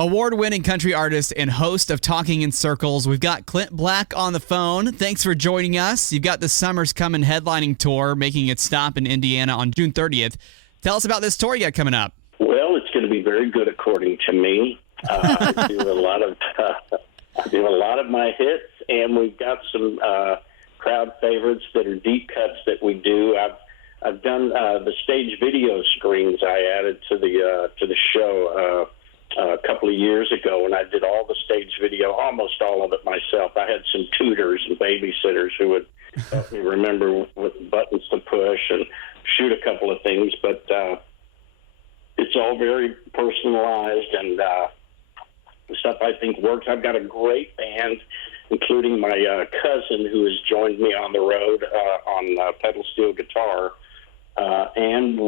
Award-winning country artist and host of Talking in Circles. We've got Clint Black on the phone. Thanks for joining us. You've got the Summer's Coming headlining tour making its stop in Indiana on June 30th. Tell us about this tour you got coming up. Well, it's going to be very good according to me. I do a lot of my hits, and we've got some crowd favorites that are deep cuts that we do. I've done the stage video screens I added to the show a couple of years ago, and I did all the stage video, almost all of it myself. I had some tutors and babysitters who would help me remember what buttons to push and shoot a couple of things, but it's all very personalized and stuff I think works. I've got a great band, including my cousin who has joined me on the road on pedal steel guitar, and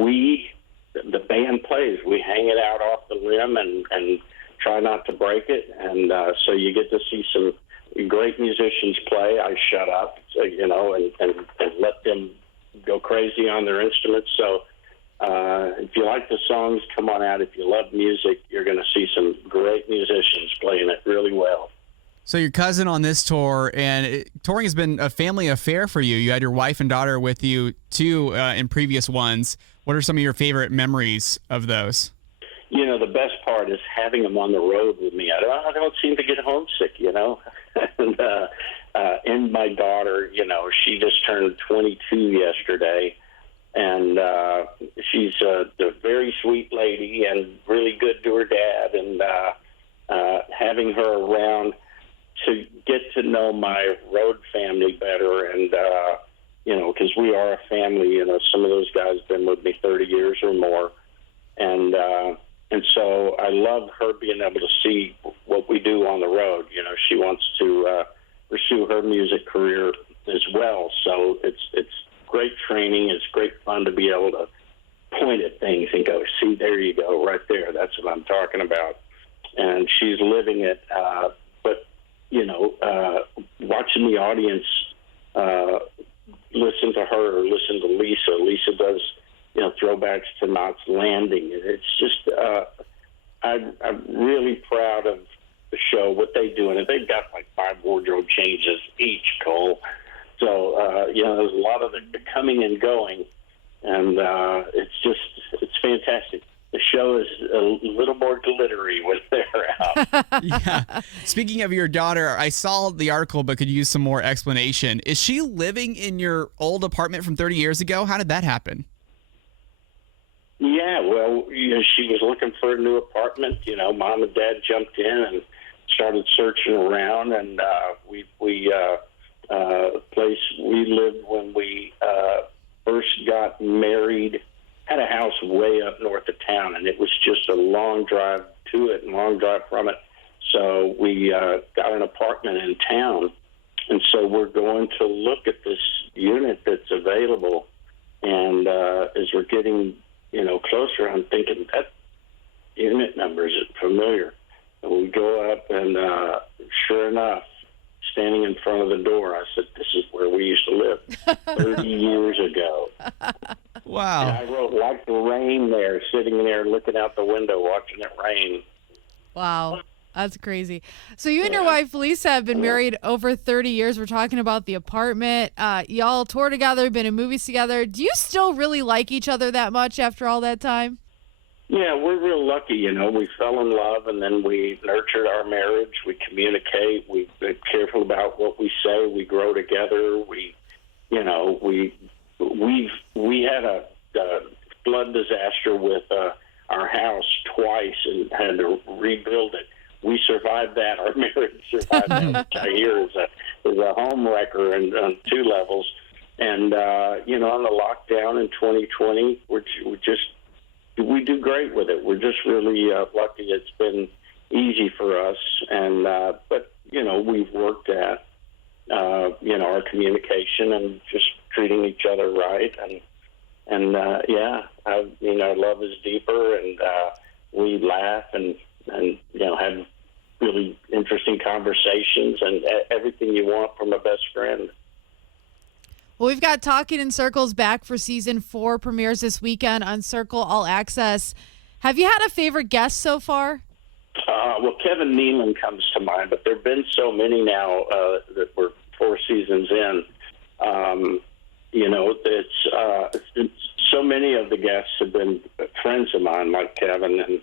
the band plays. We hang it out off the limb and try not to break it. And so you get to see some great musicians play. I shut up, and let them go crazy on their instruments. So if you like the songs, come on out. If you love music, you're going to see some great musicians playing it really well. So your cousin on this tour, and touring has been a family affair for you. You had your wife and daughter with you, too, in previous ones. What are some of your favorite memories of those? The best part is having them on the road with me. I don't seem to get homesick, and my daughter, she just turned 22 yesterday, and she's a very sweet lady and really good to her dad, and having her around to get to know my road family better, and because we are a family. Some of those guys have been with me 30 years or more, and so I love her being able to see what we do on the road. She wants to pursue her music career as well, so it's great training. It's great fun to be able to point at things and go, see, there you go, right there. That's what I'm talking about. And she's living it, but watching the audience listen to her or listen to Lisa. Lisa does, throwbacks to Knots Landing. It's just, I'm really proud of the show, what they do. And they've got like 5 wardrobe changes each, Cole. So, there's a lot of the coming and going. And it's fantastic. The show is a little more glittery when they're out. Yeah. Speaking of your daughter, I saw the article but could use some more explanation. Is she living in your old apartment from 30 years ago? How did that happen? Yeah, well, she was looking for a new apartment. Mom and Dad jumped in and started searching around, and place we lived when we first got married had a house way up north of town, and it was just a long drive to it and long drive from it. So we got an apartment in town, and so we're going to look at this unit that's available. And as we're getting, closer, I'm thinking that unit number is familiar. And we go up, and sure enough, standing in front of the door, I said, "This is where we used to live 30 years ago." Wow. And I wrote "like the rain" there, sitting there looking out the window, watching it rain. Wow. That's crazy. So you and your wife, Lisa, have been married over 30 years. We're talking about the apartment. Y'all tour together, been in movies together. Do you still really like each other that much after all that time? Yeah, we're real lucky, We fell in love, and then we nurtured our marriage. We communicate. We've been careful about what we say. We grow together. We had a flood disaster with our house twice and had to rebuild it. We survived that. Our marriage survived that, which I hear is a home wrecker on 2 levels. And on the lockdown in 2020, we do great with it. We're just really lucky. It's been easy for us, and but we've worked at our communication and just treating each other right, and our love is deeper, and we laugh and have really interesting conversations and everything you want from a best friend. Well, we've got Talking in Circles back for season 4, premieres this weekend on Circle All Access. Have you had a favorite guest so far? Well, Kevin Nealon comes to mind, but there have been so many now that we're 4 seasons in. It's so many of the guests have been friends of mine, like Kevin,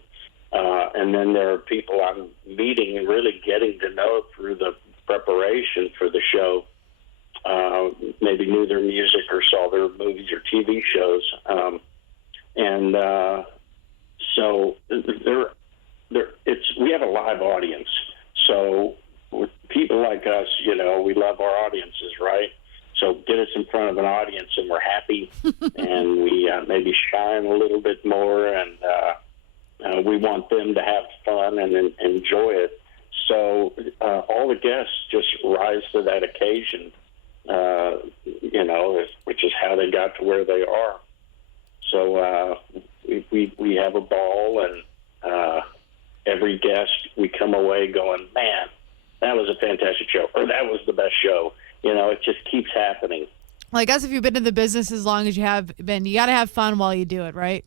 and then there are people I'm meeting and really getting to know through the preparation for the show. Maybe knew their music or saw their movies or TV shows, so we have a live audience. So with people like us, we love our audiences, right? So get us in front of an audience and we're happy, and we maybe shine a little bit more, and we want them to have fun and enjoy it. So all the guests just rise to that occasion, which is how they got to where they are. So we have a ball, and every guest, we come away going, man, that was a fantastic show, or that was the best show. It just keeps happening. Well, I guess if you've been in the business as long as you have been, you got to have fun while you do it, right?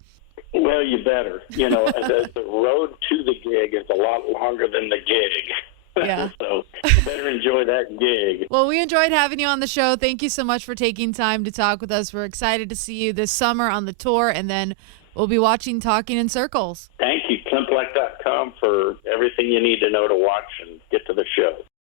Well, you better. The road to the gig is a lot longer than the gig. Yeah. So you better enjoy that gig. Well, we enjoyed having you on the show. Thank you so much for taking time to talk with us. We're excited to see you this summer on the tour, and then we'll be watching Talking in Circles. Thank you, clintblack.com, for everything you need to know to watch and get to the show.